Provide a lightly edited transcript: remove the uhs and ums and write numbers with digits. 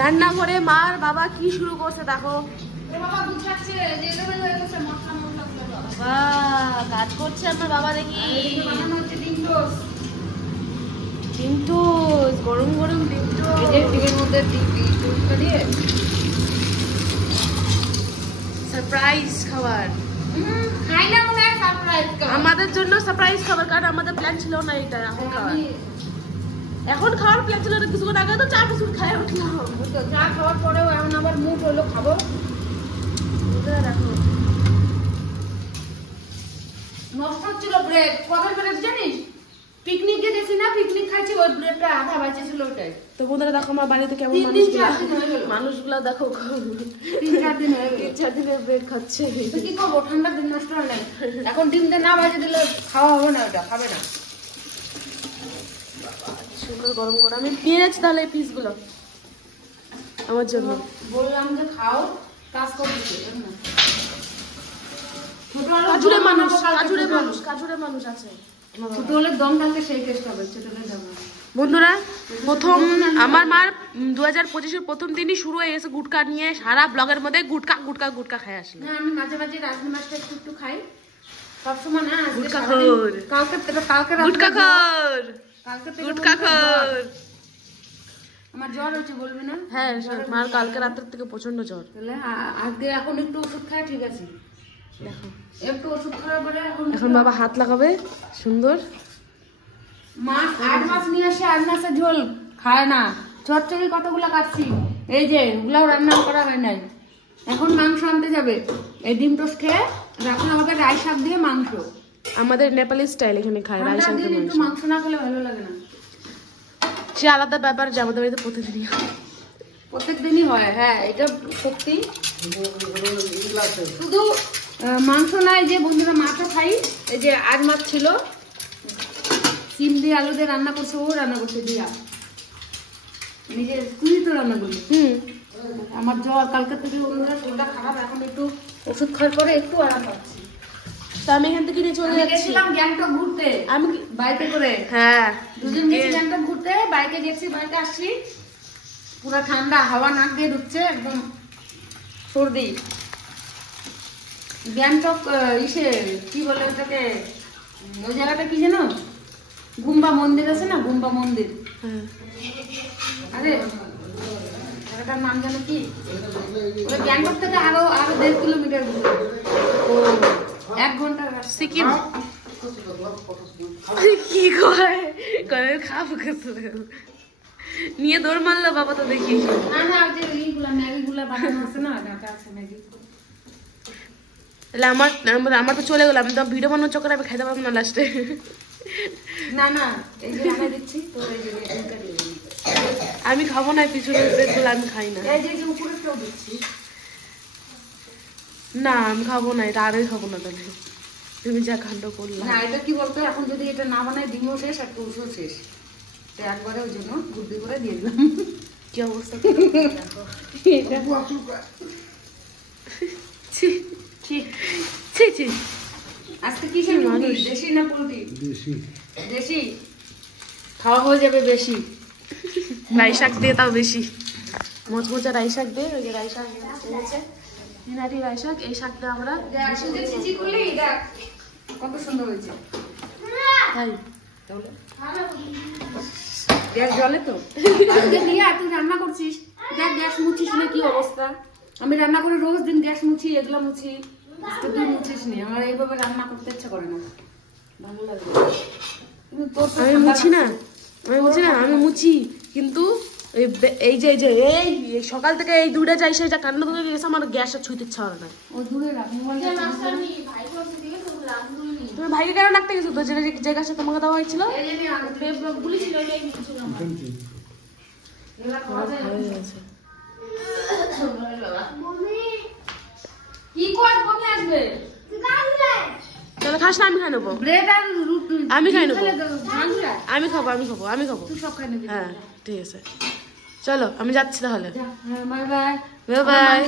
রান্না করে মার বাবা কি শুরু করছে দেখো। কাজ করছে আমার বাবা দেখি। ডিম টোস্ট, গরম গরম ডিম টোস্ট। ডিমের মধ্যে দিয়ে সারপ্রাইজ খাবার। আমাদের জন্য সারপ্রাইজ খাবার, কারণ আমাদের প্ল্যান ছিল না এটা এখন খাওয়ার। এখন খাওয়ার প্ল্যান ছিল না, কিছুক্ষণ আগে তো চা বিস্কুট খাই উঠলাম। চা খাওয়ার পরেও এখন আবার মুড হলো খাবো। দেখো নষ্ট হচ্ছিল ব্রেড। কবে ব্রেড জানিস? পিকনিকে গেছি না, পিকনিক খাইছি, ওই ব্রেডটা আধা বাঁচে ছিল ওটাই। তো বন্ধুরা দেখো আমার বাড়িতে কেমন মানুষগুলো দেখো 3-4 দিন হয়ে গেল, 3-4 দিনের ব্রেড খাচ্ছে। তো কি করবো, ঠান্ডার দিন নষ্ট হয় না। এখন ডিম দিয়ে না বাজে দিলে খাওয়া হবে না, ওটা খাবে না। সুন্দর গরম করে আমি নিয়ে যাচ্ছি তাহলে এই পিসগুলো আমার জন্য। বললাম যে খাও, কাজ করতেছে। কাজুরে মানুষ, কাজুরে মানুষ, কাজুরে মানুষ আছে। ছোট হলে দম টানলে সেই টেস্ট হবে, ছোট হলে যাবে। বন্ধুরা প্রথম আমার মার 2025-এর প্রথম দিনই শুরু হয়ে গেছে গুটকা নিয়ে। সারা ব্লগের মধ্যে গুটকা গুটকা গুটকা খাই আসলে। না আমি মাঝে মাঝে রাজনী মাছটা একটু খাই, সবসময় না। গুটকা খোর, কালকে গুটকা খোর, গুটকা খোর। আমার জ্বর হচ্ছে বলবি না? হ্যাঁ মার কালকে রাতের থেকে প্রচন্ড জ্বর। তাহলে আজকে এখন একটু ওষুধ খাই, ঠিক আছে। দেখো একটু ওষুধ খাওয়ার পরে এখন বাবা হাত লাগাবে। সুন্দর মাছ, 8 মাছ নিয়ে আসে, 8 মাছের ঝোল খায় না। চচ্চড়ি কতগুলো কাটছি, এই যে ওগুলাও রান্না করা হয় নাই। এখন মাংস আনতে যাবে। এই ডিম টোস্ট খেয়ে এখন আমাদের রাই শাক দিয়ে মাংস। আমাদের নেপালি স্টাইল এখানে খায় রাই শাক দিয়ে মাংস। মাংস না খেলে ভালো লাগে না, সে আলাদা ব্যাপার। যে আমাদের বাড়িতে প্রত্যেকদিনই হয়। হ্যাঁ এটা সত্যি। শুধু মাংস নাই যে বন্ধুরা, মাছও খাই। এই যে 8 মাছ ছিল, সিম দিয়ে আলু দিয়ে রান্না করছে, ও রান্না করছে দিয়া নিজে। তুই তো রান্না করলি। আমার জ্বর কালকে থেকে বন্ধুরা, শরীরটা খারাপ। এখন একটু ওষুধ খাওয়ার পরে একটু আরাম পাচ্ছি। তো আমি এখান থেকে নিয়ে চলে গেছিলাম গ্যাংটক ঘুরতে, আমি বাইকে করে। হ্যাঁ দুদিন গেছি গ্যাংটক ঘুরতে, বাইকে গেছি, বাইকে আসছি, পুরো ঠান্ডা হাওয়া নাক দিয়ে ঢুকছে, একদম সর্দি। গ্যাংটক ইসে কি বলে ওটাকে, ওই জায়গাটা কি জানো, গুম্বা মন্দির আছে না, গুম্বা মন্দির। আরে জায়গাটার নাম জানো কি? ওই গ্যাংটক থেকে আরো 1.5 কিলোমিটার দূরে। 1 ঘন্টার রাস্তা। সিকিম কি করে খাবো নিয়ে দৌড় মারলো বাবা। তো দেখি না না, ওই যে এইগুলা ম্যাগিগুলা বানানো আছে না, ঢাকা আছে ম্যাগি। তাহলে আমার তো চলে গেল। আমি তো ভিডিও বানানোর চক্করে আমি খাইতে পারবো না লাস্টে। না না এই যে আমি দিচ্ছি তো, এই যে আমি খাবো না, পিছনের ব্রেডগুলো আমি খাই না। এই যে উপরেরটাও দিচ্ছি না, আমি খাবো না এটা, আরই খাবো না। তাহলে তুমি যা কাণ্ড করলা। না এটা কি বলতো, এখন যদি এটা না বানাই ডিমও শেষ আর টুসও শেষ, তো একবারে ওই জন্য বুদ্ধি করে দিয়ে দিলাম। কি অবস্থা আজকে কি মানুষ, দেশি না পোল্ট্রি? দেশি খাওয়া হয়ে যাবে বেশি। রাই শাক দিয়ে, তাও বেশি মচমচা রাই শাক দিয়ে। ওই যে রাই শাক এনেছে, মিনারি রাই শাক। এই শাকটা আমরা কত সুন্দর হয়েছে। তাই গ্যাস জ্বলে তো। তুই রান্না করছিস, দেখ গ্যাস মুছিস না কি অবস্থা। আমি রান্না করে রোজ দিন গ্যাস মুছি, এগুলো মুছি, তুই মুছিস নি। আমার এইভাবে রান্না করতে ইচ্ছা করে না, ভালো লাগে। আমি মুছি না, আমি মুছি, কিন্তু এই যে এই সকাল থেকে এই দূরে যাই, সেই যা কান্না ধরে গেছে, আমার গ্যাসটা ছুঁতে ইচ্ছা হয় না। ও দূরে রাখ। তুমি ভাইকে কেন ডাকতে গেছো? তো যে গাছটা তোমাকে দেওয়া হয়েছিল, খাস না? আমি খাই নেবো, আমি খাই নেবো, আমি খাবো, আমি খাবো, আমি খাবো। হ্যাঁ ঠিক আছে, চলো আমি যাচ্ছি তাহলে। Bye bye, bye bye.